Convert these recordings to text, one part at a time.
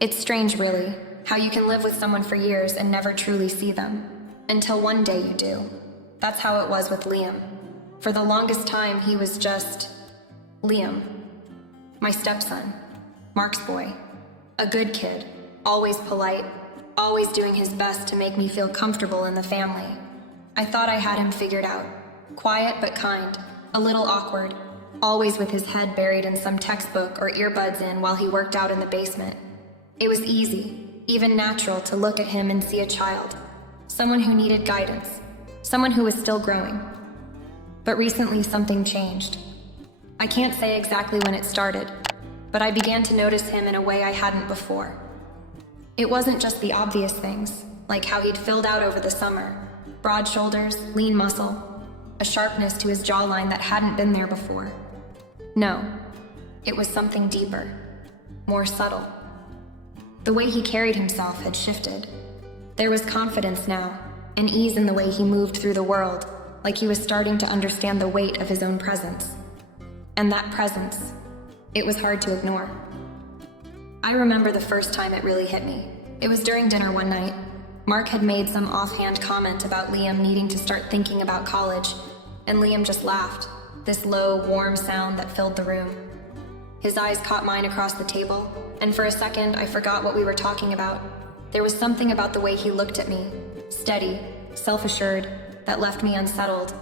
It's strange, really, how you can live with someone for years and never truly see them. Until one day you do. That's how it was with Liam. For the longest time, he was just Liam. My stepson. Mark's boy. A good kid. Always polite. Always doing his best to make me feel comfortable in the family. I thought I had him figured out. Quiet but kind. A little awkward. Always with his head buried in some textbook or earbuds in while he worked out in the basement. It was easy, even natural, to look at him and see a child. Someone who needed guidance. Someone who was still growing. But recently something changed. I can't say exactly when it started, but I began to notice him in a way I hadn't before. It wasn't just the obvious things, like how he'd filled out over the summer. Broad shoulders, lean muscle, a sharpness to his jawline that hadn't been there before. No, it was something deeper, more subtle. The way he carried himself had shifted. There was confidence now, and ease in the way he moved through the world, like he was starting to understand the weight of his own presence. And that presence, it was hard to ignore. I remember the first time it really hit me. It was during dinner one night. Mark had made some offhand comment about Liam needing to start thinking about college, and Liam just laughed, this low, warm sound that filled the room. His eyes caught mine across the table, and for a second I forgot what we were talking about. There was something about the way he looked at me, steady, self-assured, that left me unsettled.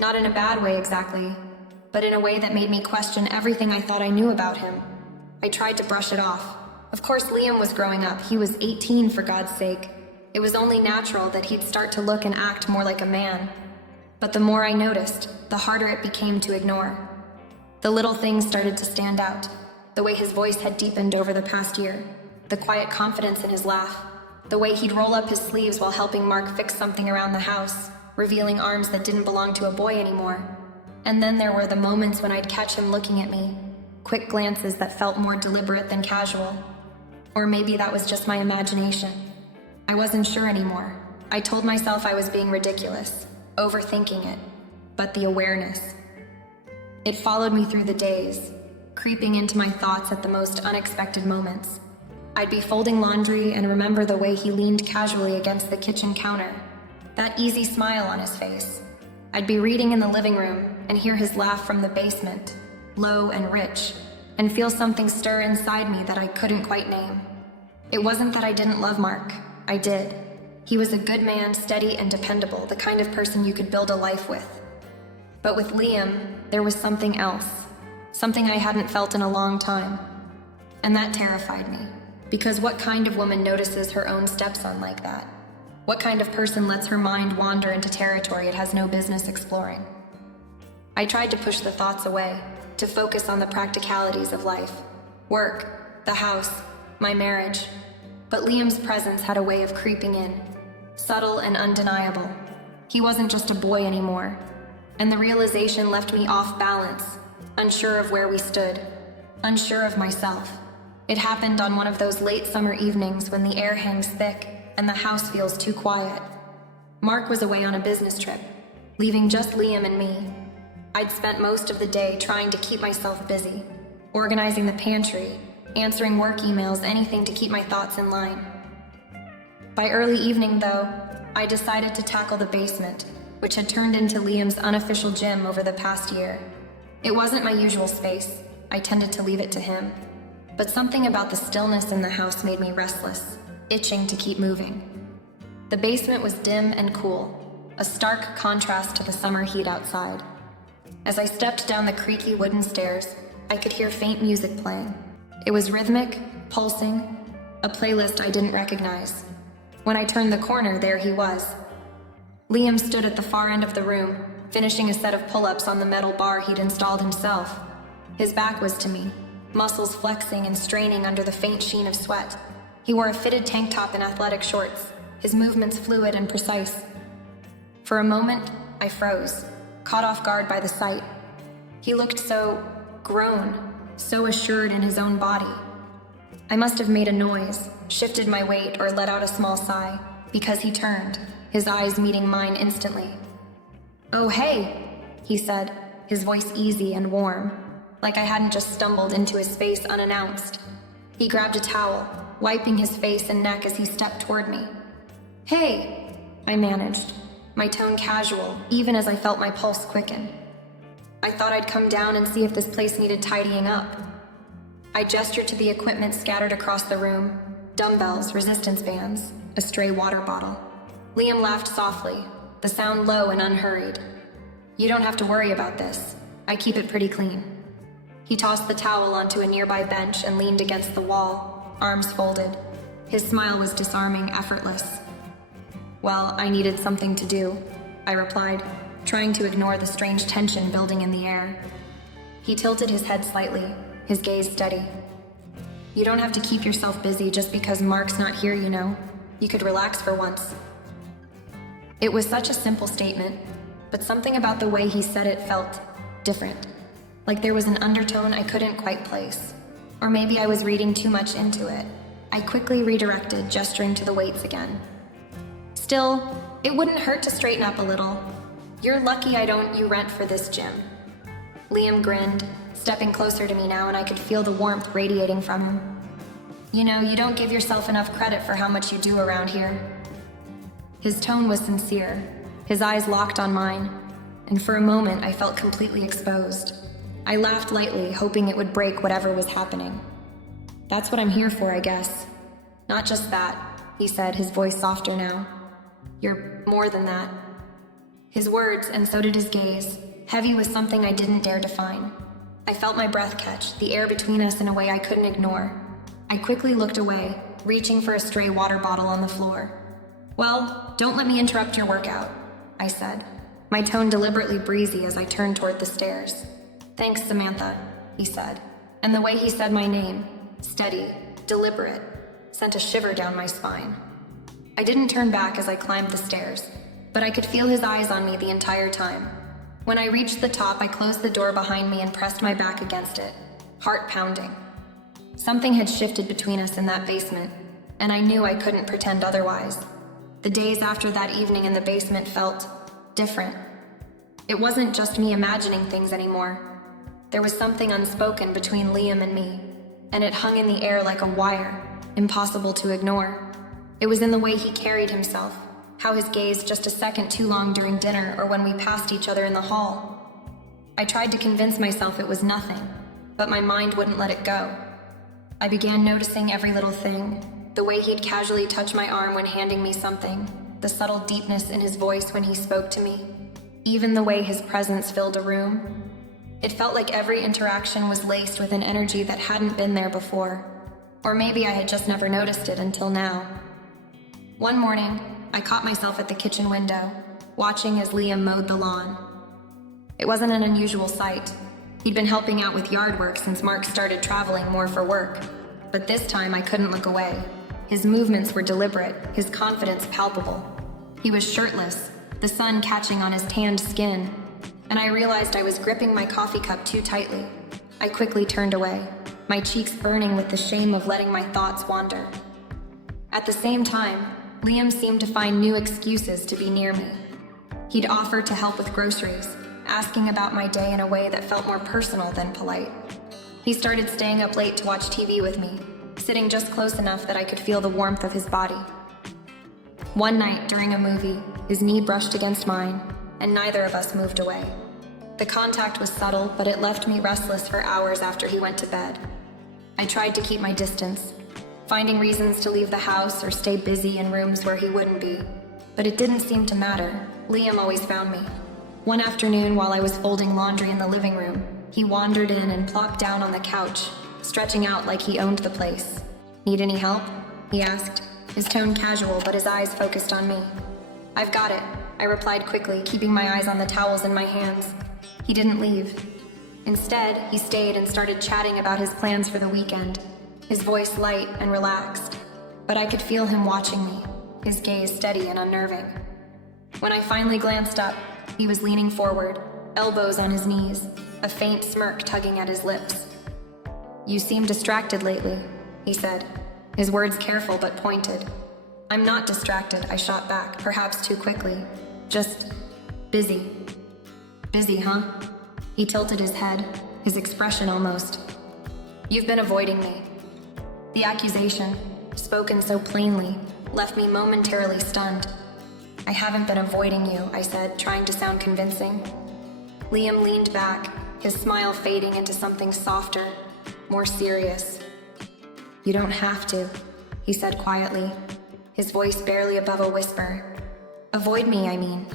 Not in a bad way exactly, but in a way that made me question everything I thought I knew about him. I tried to brush it off. Of course, Liam was growing up. He was 18, for God's sake. It was only natural that he'd start to look and act more like a man. But the more I noticed, the harder it became to ignore. The little things started to stand out. The way his voice had deepened over the past year. The quiet confidence in his laugh. The way he'd roll up his sleeves while helping Mark fix something around the house, revealing arms that didn't belong to a boy anymore. And then there were the moments when I'd catch him looking at me. Quick glances that felt more deliberate than casual. Or maybe that was just my imagination. I wasn't sure anymore. I told myself I was being ridiculous, overthinking it. But the awareness. It followed me through the days, creeping into my thoughts at the most unexpected moments. I'd be folding laundry and remember the way he leaned casually against the kitchen counter, that easy smile on his face. I'd be reading in the living room and hear his laugh from the basement, low and rich, and feel something stir inside me that I couldn't quite name. It wasn't that I didn't love Mark. I did. He was a good man, steady and dependable, the kind of person you could build a life with. But with Liam, there was something else, something I hadn't felt in a long time. And that terrified me, because what kind of woman notices her own stepson like that? What kind of person lets her mind wander into territory it has no business exploring? I tried to push the thoughts away, to focus on the practicalities of life. Work, the house, my marriage. But Liam's presence had a way of creeping in, subtle and undeniable. He wasn't just a boy anymore, and the realization left me off balance, unsure of where we stood, unsure of myself. It happened on one of those late summer evenings when the air hangs thick and the house feels too quiet. Mark was away on a business trip, leaving just Liam and me. I'd spent most of the day trying to keep myself busy, organizing the pantry, answering work emails, anything to keep my thoughts in line. By early evening, though, I decided to tackle the basement, which had turned into Liam's unofficial gym over the past year. It wasn't my usual space. I tended to leave it to him. But something about the stillness in the house made me restless, itching to keep moving. The basement was dim and cool, a stark contrast to the summer heat outside. As I stepped down the creaky wooden stairs, I could hear faint music playing. It was rhythmic, pulsing, a playlist I didn't recognize. When I turned the corner, there he was. Liam stood at the far end of the room, finishing a set of pull-ups on the metal bar he'd installed himself. His back was to me, muscles flexing and straining under the faint sheen of sweat. He wore a fitted tank top and athletic shorts, his movements fluid and precise. For a moment, I froze, caught off guard by the sight. He looked so grown, so assured in his own body. I must have made a noise, shifted my weight, or let out a small sigh, because he turned, his eyes meeting mine instantly. "Oh, hey," he said, his voice easy and warm, like I hadn't just stumbled into his space unannounced. He grabbed a towel, wiping his face and neck as he stepped toward me. "Hey," I managed, my tone casual, even as I felt my pulse quicken. "I thought I'd come down and see if this place needed tidying up." I gestured to the equipment scattered across the room: dumbbells, resistance bands, a stray water bottle. Liam laughed softly, the sound low and unhurried. "You don't have to worry about this. I keep it pretty clean." He tossed the towel onto a nearby bench and leaned against the wall, arms folded. His smile was disarming, effortless. "Well, I needed something to do," I replied, trying to ignore the strange tension building in the air. He tilted his head slightly, his gaze steady. "You don't have to keep yourself busy just because Mark's not here, you know. You could relax for once." It was such a simple statement, but something about the way he said it felt different. Like there was an undertone I couldn't quite place. Or maybe I was reading too much into it. I quickly redirected, gesturing to the weights again. "Still, it wouldn't hurt to straighten up a little. You're lucky I don't you rent for this gym." Liam grinned, stepping closer to me now, and I could feel the warmth radiating from him. "You know, you don't give yourself enough credit for how much you do around here." His tone was sincere, his eyes locked on mine, and for a moment I felt completely exposed. I laughed lightly, hoping it would break whatever was happening. "That's what I'm here for, I guess." "Not just that," he said, his voice softer now. "You're more than that." His words, and so did his gaze, heavy with something I didn't dare define. I felt my breath catch, the air between us in a way I couldn't ignore. I quickly looked away, reaching for a stray water bottle on the floor. "Well, don't let me interrupt your workout," I said, my tone deliberately breezy as I turned toward the stairs. "Thanks, Samantha," he said, and the way he said my name, steady, deliberate, sent a shiver down my spine. I didn't turn back as I climbed the stairs, but I could feel his eyes on me the entire time. When I reached the top, I closed the door behind me and pressed my back against it, heart pounding. Something had shifted between us in that basement, and I knew I couldn't pretend otherwise. The days after that evening in the basement felt different. It wasn't just me imagining things anymore. There was something unspoken between Liam and me, and it hung in the air like a wire, impossible to ignore. It was in the way he carried himself, how his gaze just a second too long during dinner or when we passed each other in the hall. I tried to convince myself it was nothing, but my mind wouldn't let it go. I began noticing every little thing, the way he'd casually touch my arm when handing me something, the subtle deepness in his voice when he spoke to me, even the way his presence filled a room. It felt like every interaction was laced with an energy that hadn't been there before, or maybe I had just never noticed it until now. One morning, I caught myself at the kitchen window, watching as Liam mowed the lawn. It wasn't an unusual sight. He'd been helping out with yard work since Mark started traveling more for work, but this time I couldn't look away. His movements were deliberate, his confidence palpable. He was shirtless, the sun catching on his tanned skin, and I realized I was gripping my coffee cup too tightly. I quickly turned away, my cheeks burning with the shame of letting my thoughts wander. At the same time, Liam seemed to find new excuses to be near me. He'd offer to help with groceries, asking about my day in a way that felt more personal than polite. He started staying up late to watch TV with me, sitting just close enough that I could feel the warmth of his body. One night during a movie, his knee brushed against mine, and neither of us moved away. The contact was subtle, but it left me restless for hours after he went to bed. I tried to keep my distance, finding reasons to leave the house or stay busy in rooms where he wouldn't be. But it didn't seem to matter. Liam always found me. One afternoon, while I was folding laundry in the living room, he wandered in and plopped down on the couch, stretching out like he owned the place. "Need any help?" he asked, his tone casual but his eyes focused on me. "I've got it," I replied quickly, keeping my eyes on the towels in my hands. He didn't leave. Instead, he stayed and started chatting about his plans for the weekend, his voice light and relaxed, but I could feel him watching me, his gaze steady and unnerving. When I finally glanced up, he was leaning forward, elbows on his knees, a faint smirk tugging at his lips. "You seem distracted lately," he said, his words careful but pointed. "I'm not distracted," I shot back, perhaps too quickly. "Just busy." "Busy, huh?" He tilted his head, his expression almost. "You've been avoiding me." The accusation, spoken so plainly, left me momentarily stunned. "I haven't been avoiding you," I said, trying to sound convincing. Liam leaned back, his smile fading into something softer, more serious. "You don't have to," he said quietly, his voice barely above a whisper. "Avoid me, I mean."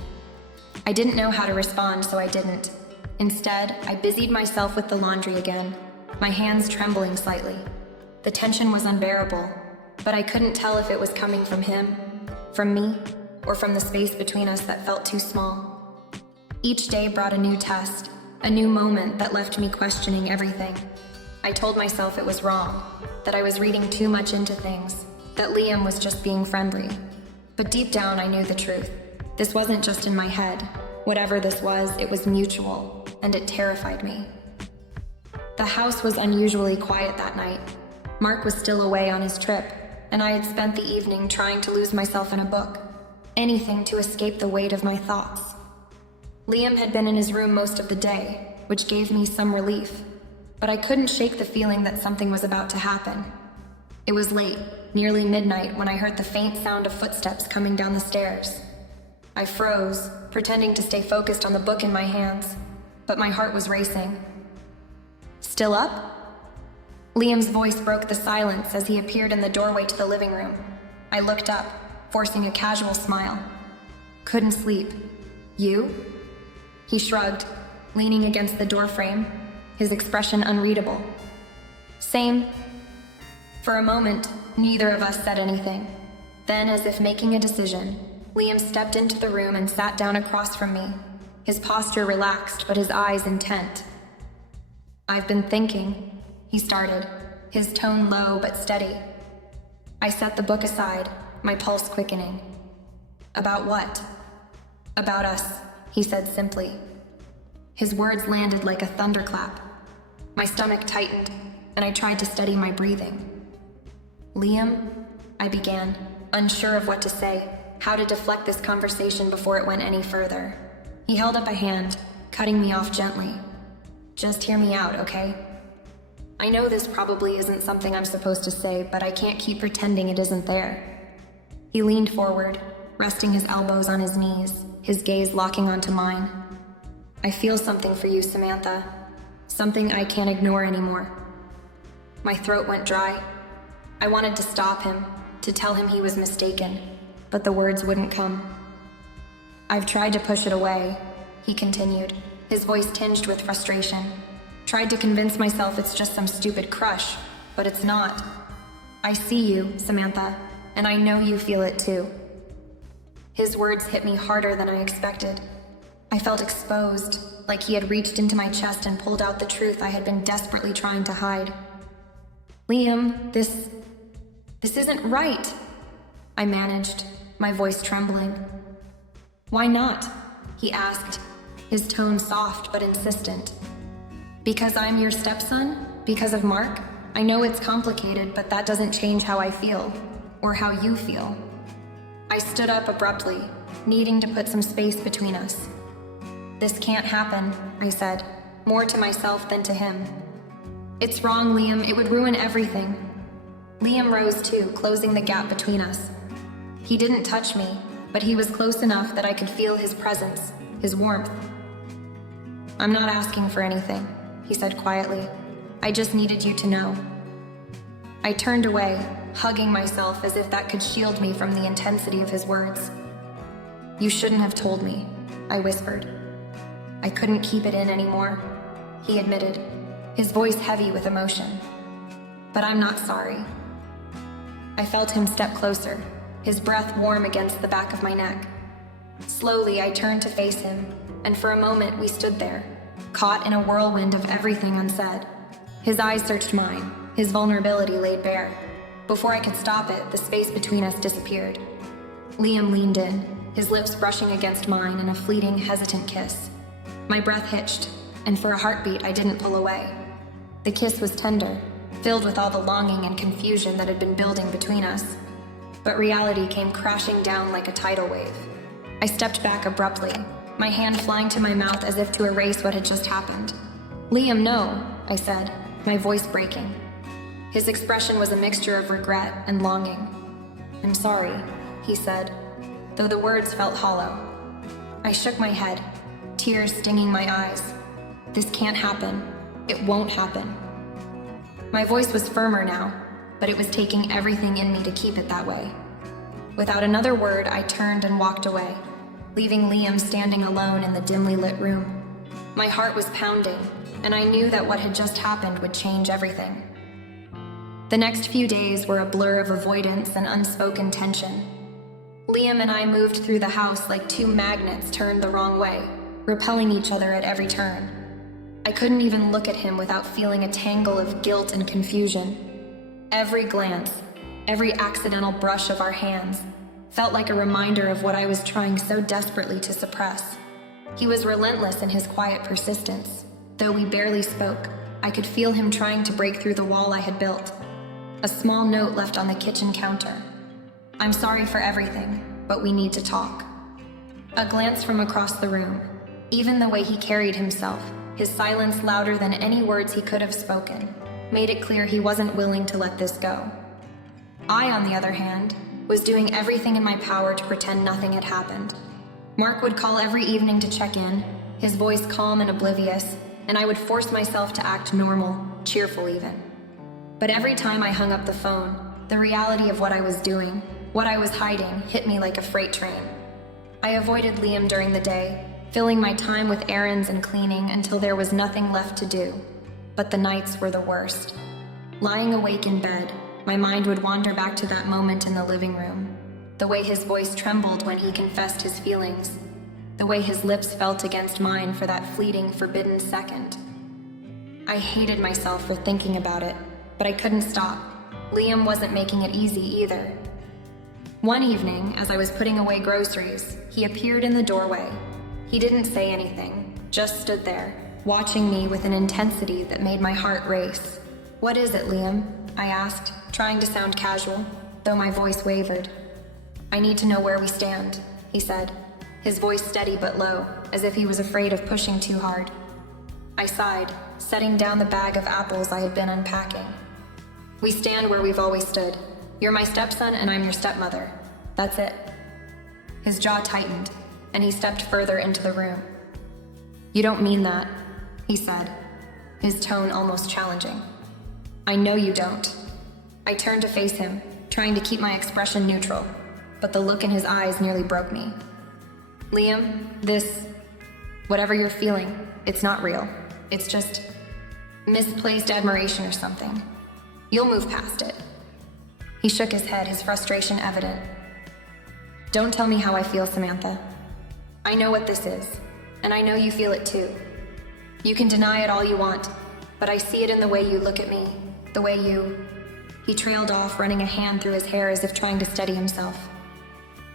I didn't know how to respond, so I didn't. Instead, I busied myself with the laundry again, my hands trembling slightly. The tension was unbearable, but I couldn't tell if it was coming from him, from me, or from the space between us that felt too small. Each day brought a new test, a new moment that left me questioning everything. I told myself it was wrong, that I was reading too much into things, that Liam was just being friendly. But deep down, I knew the truth. This wasn't just in my head. Whatever this was, it was mutual, and it terrified me. The house was unusually quiet that night. Mark was still away on his trip, and I had spent the evening trying to lose myself in a book. Anything to escape the weight of my thoughts. Liam had been in his room most of the day, which gave me some relief, but I couldn't shake the feeling that something was about to happen. It was late, nearly midnight, when I heard the faint sound of footsteps coming down the stairs. I froze, pretending to stay focused on the book in my hands, but my heart was racing. "Still up?" Liam's voice broke the silence as he appeared in the doorway to the living room. I looked up, forcing a casual smile. "Couldn't sleep. You?" He shrugged, leaning against the doorframe, his expression unreadable. "Same." For a moment, neither of us said anything. Then, as if making a decision, Liam stepped into the room and sat down across from me, his posture relaxed but his eyes intent. "I've been thinking," he started, his tone low but steady. I set the book aside, my pulse quickening. "About what?" "About us," he said simply. His words landed like a thunderclap. My stomach tightened, and I tried to steady my breathing. "Liam," I began, unsure of what to say, how to deflect this conversation before it went any further. He held up a hand, cutting me off gently. "Just hear me out, okay? I know this probably isn't something I'm supposed to say, but I can't keep pretending it isn't there." He leaned forward, resting his elbows on his knees, his gaze locking onto mine. "I feel something for you, Samantha. Something I can't ignore anymore." My throat went dry. I wanted to stop him, to tell him he was mistaken, but the words wouldn't come. "I've tried to push it away," he continued, his voice tinged with frustration. "Tried to convince myself it's just some stupid crush, but it's not. I see you, Samantha, and I know you feel it too." His words hit me harder than I expected. I felt exposed, like he had reached into my chest and pulled out the truth I had been desperately trying to hide. "Liam, this isn't right," I managed, my voice trembling. "Why not?" he asked, his tone soft but insistent. "Because I'm your stepson? Because of Mark? I know it's complicated, but that doesn't change how I feel, or how you feel." I stood up abruptly, needing to put some space between us. "This can't happen," I said, more to myself than to him. "It's wrong, Liam. It would ruin everything." Liam rose too, closing the gap between us. He didn't touch me, but he was close enough that I could feel his presence, his warmth. "I'm not asking for anything," he said quietly. "I just needed you to know." I turned away, hugging myself as if that could shield me from the intensity of his words. "You shouldn't have told me," I whispered. "I couldn't keep it in anymore," he admitted, his voice heavy with emotion. "But I'm not sorry." I felt him step closer, his breath warm against the back of my neck. Slowly, I turned to face him, and for a moment we stood there, caught in a whirlwind of everything unsaid. His eyes searched mine, his vulnerability laid bare. Before I could stop it, the space between us disappeared. Liam leaned in, his lips brushing against mine in a fleeting, hesitant kiss. My breath hitched, and for a heartbeat I didn't pull away. The kiss was tender, filled with all the longing and confusion that had been building between us. But reality came crashing down like a tidal wave. I stepped back abruptly, my hand flying to my mouth as if to erase what had just happened. "Liam, no," I said, my voice breaking. His expression was a mixture of regret and longing. "I'm sorry," he said, though the words felt hollow. I shook my head, tears stinging my eyes. "This can't happen. It won't happen." My voice was firmer now, but it was taking everything in me to keep it that way. Without another word, I turned and walked away, leaving Liam standing alone in the dimly lit room. My heart was pounding, and I knew that what had just happened would change everything. The next few days were a blur of avoidance and unspoken tension. Liam and I moved through the house like two magnets turned the wrong way, repelling each other at every turn. I couldn't even look at him without feeling a tangle of guilt and confusion. Every glance, every accidental brush of our hands, felt like a reminder of what I was trying so desperately to suppress. He was relentless in his quiet persistence. Though we barely spoke, I could feel him trying to break through the wall I had built. A small note left on the kitchen counter. "I'm sorry for everything, but we need to talk." A glance from across the room. Even the way he carried himself, his silence louder than any words he could have spoken, made it clear he wasn't willing to let this go. I, on the other hand, was doing everything in my power to pretend nothing had happened. Mark would call every evening to check in, his voice calm and oblivious, and I would force myself to act normal, cheerful even. But every time I hung up the phone, the reality of what I was doing, what I was hiding, hit me like a freight train. I avoided Liam during the day, filling my time with errands and cleaning until there was nothing left to do. But the nights were the worst. Lying awake in bed, my mind would wander back to that moment in the living room. The way his voice trembled when he confessed his feelings. The way his lips felt against mine for that fleeting, forbidden second. I hated myself for thinking about it, but I couldn't stop. Liam wasn't making it easy either. One evening, as I was putting away groceries, he appeared in the doorway. He didn't say anything, just stood there, watching me with an intensity that made my heart race. "What is it, Liam?" I asked, trying to sound casual, though my voice wavered. "I need to know where we stand," he said, his voice steady but low, as if he was afraid of pushing too hard. I sighed, setting down the bag of apples I had been unpacking. "We stand where we've always stood. You're my stepson and I'm your stepmother. That's it." His jaw tightened, and he stepped further into the room. "You don't mean that," he said, his tone almost challenging. "I know you don't." I turned to face him, trying to keep my expression neutral, but the look in his eyes nearly broke me. "Liam, whatever you're feeling, it's not real. It's just misplaced admiration or something. You'll move past it." He shook his head, his frustration evident. "Don't tell me how I feel, Samantha. I know what this is, and I know you feel it too. You can deny it all you want, but I see it in the way you look at me, the way you..." He trailed off, running a hand through his hair as if trying to steady himself.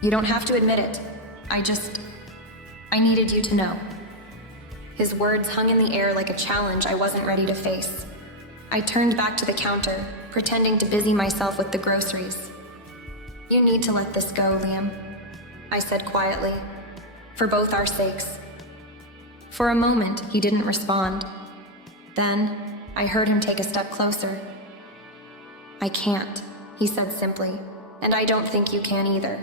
"You don't have to admit it. I needed you to know." His words hung in the air like a challenge I wasn't ready to face. I turned back to the counter, pretending to busy myself with the groceries. "You need to let this go, Liam," I said quietly, "for both our sakes." For a moment, he didn't respond. Then, I heard him take a step closer. "I can't," he said simply, "and I don't think you can either."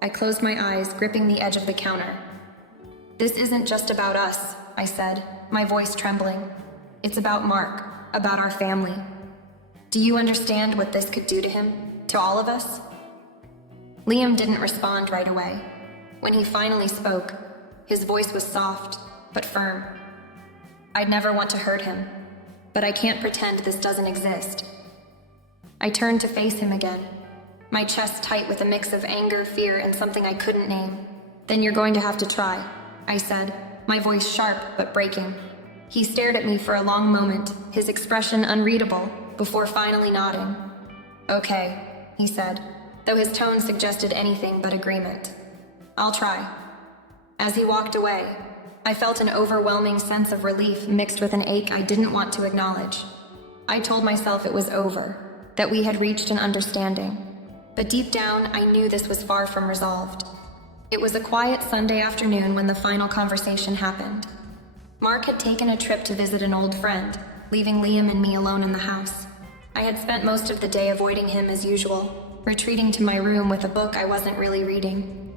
I closed my eyes, gripping the edge of the counter. "This isn't just about us," I said, my voice trembling. "It's about Mark, about our family. Do you understand what this could do to him, to all of us?" Liam didn't respond right away. When he finally spoke, his voice was soft, but firm. "I'd never want to hurt him, but I can't pretend this doesn't exist." I turned to face him again, my chest tight with a mix of anger, fear, and something I couldn't name. "Then you're going to have to try," I said, my voice sharp but breaking. He stared at me for a long moment, his expression unreadable, before finally nodding. "Okay," he said, though his tone suggested anything but agreement. "I'll try." As he walked away, I felt an overwhelming sense of relief mixed with an ache I didn't want to acknowledge. I told myself it was over, that we had reached an understanding. But deep down, I knew this was far from resolved. It was a quiet Sunday afternoon when the final conversation happened. Mark had taken a trip to visit an old friend, leaving Liam and me alone in the house. I had spent most of the day avoiding him as usual, retreating to my room with a book I wasn't really reading.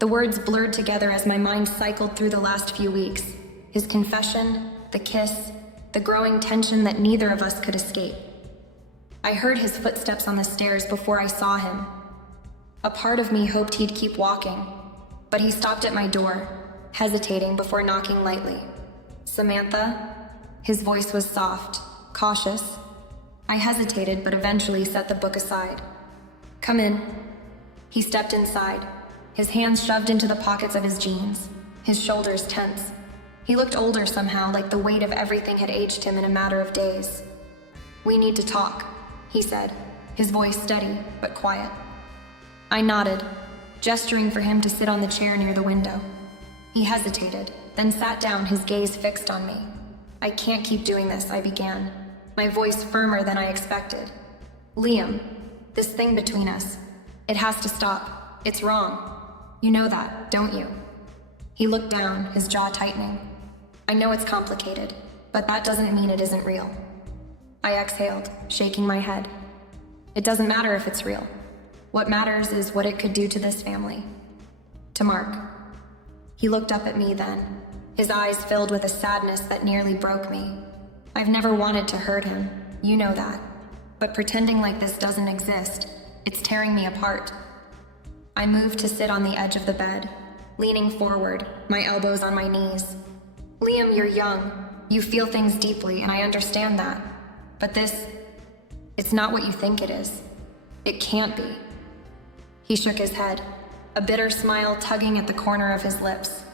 The words blurred together as my mind cycled through the last few weeks. His confession, the kiss, the growing tension that neither of us could escape. I heard his footsteps on the stairs before I saw him. A part of me hoped he'd keep walking, but he stopped at my door, hesitating before knocking lightly. "Samantha?" His voice was soft, cautious. I hesitated, but eventually set the book aside. "Come in." He stepped inside, his hands shoved into the pockets of his jeans, his shoulders tense. He looked older somehow, like the weight of everything had aged him in a matter of days. "We need to talk," he said, his voice steady but quiet. I nodded, gesturing for him to sit on the chair near the window. He hesitated, then sat down, his gaze fixed on me. "I can't keep doing this," I began, my voice firmer than I expected. "Liam, this thing between us, it has to stop. It's wrong. You know that, don't you?" He looked down, his jaw tightening. "I know it's complicated, but that doesn't mean it isn't real." I exhaled, shaking my head. "It doesn't matter if it's real. What matters is what it could do to this family. To Mark." He looked up at me then, his eyes filled with a sadness that nearly broke me. I've never wanted to hurt him, you know that. But pretending like this doesn't exist, it's tearing me apart. I moved to sit on the edge of the bed, leaning forward, my elbows on my knees. "Liam, you're young. You feel things deeply, and I understand that. But it's not what you think it is. It can't be." He shook his head, a bitter smile tugging at the corner of his lips.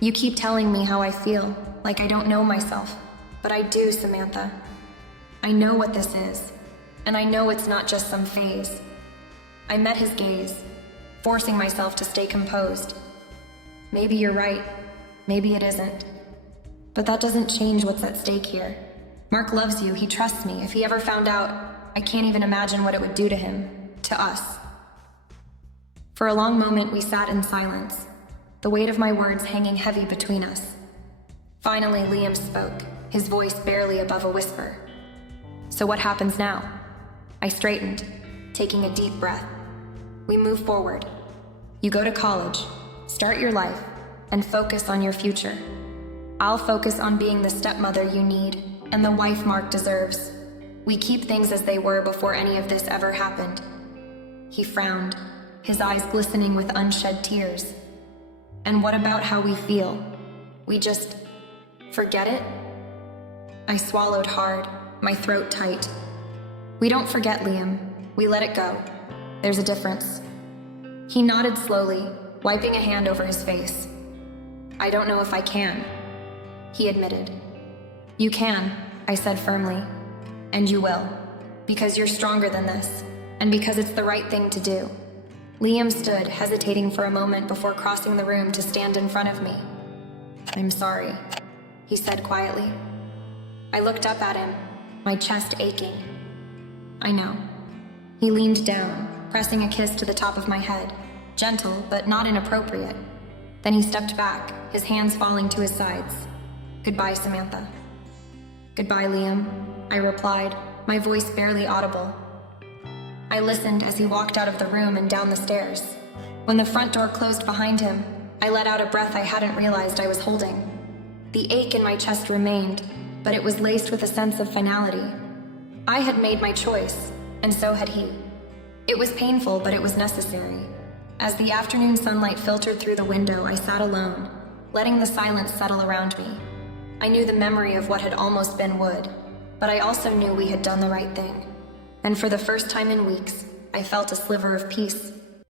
"You keep telling me how I feel, like I don't know myself. But I do, Samantha. I know what this is, and I know it's not just some phase." I met his gaze, forcing myself to stay composed. "Maybe you're right. Maybe it isn't. But that doesn't change what's at stake here. Mark loves you, he trusts me. If he ever found out, I can't even imagine what it would do to him, to us." For a long moment, we sat in silence, the weight of my words hanging heavy between us. Finally, Liam spoke, his voice barely above a whisper. "So what happens now?" I straightened, taking a deep breath. "We move forward. You go to college, start your life, and focus on your future. I'll focus on being the stepmother you need and the wife Mark deserves. We keep things as they were before any of this ever happened." He frowned, his eyes glistening with unshed tears. "And what about how we feel? We just forget it?" I swallowed hard, my throat tight. "We don't forget, Liam. We let it go. There's a difference." He nodded slowly, wiping a hand over his face. "I don't know if I can," he admitted. "You can," I said firmly. "And you will. Because you're stronger than this, and because it's the right thing to do." Liam stood, hesitating for a moment before crossing the room to stand in front of me. "I'm sorry," he said quietly. I looked up at him, my chest aching. "I know." He leaned down, pressing a kiss to the top of my head, gentle but not inappropriate. Then he stepped back, his hands falling to his sides. "Goodbye, Samantha." "Goodbye, Liam," I replied, my voice barely audible. I listened as he walked out of the room and down the stairs. When the front door closed behind him, I let out a breath I hadn't realized I was holding. The ache in my chest remained, but it was laced with a sense of finality. I had made my choice, and so had he. It was painful, but it was necessary. As the afternoon sunlight filtered through the window, I sat alone, letting the silence settle around me. I knew the memory of what had almost been would, but I also knew we had done the right thing. And for the first time in weeks, I felt a sliver of peace.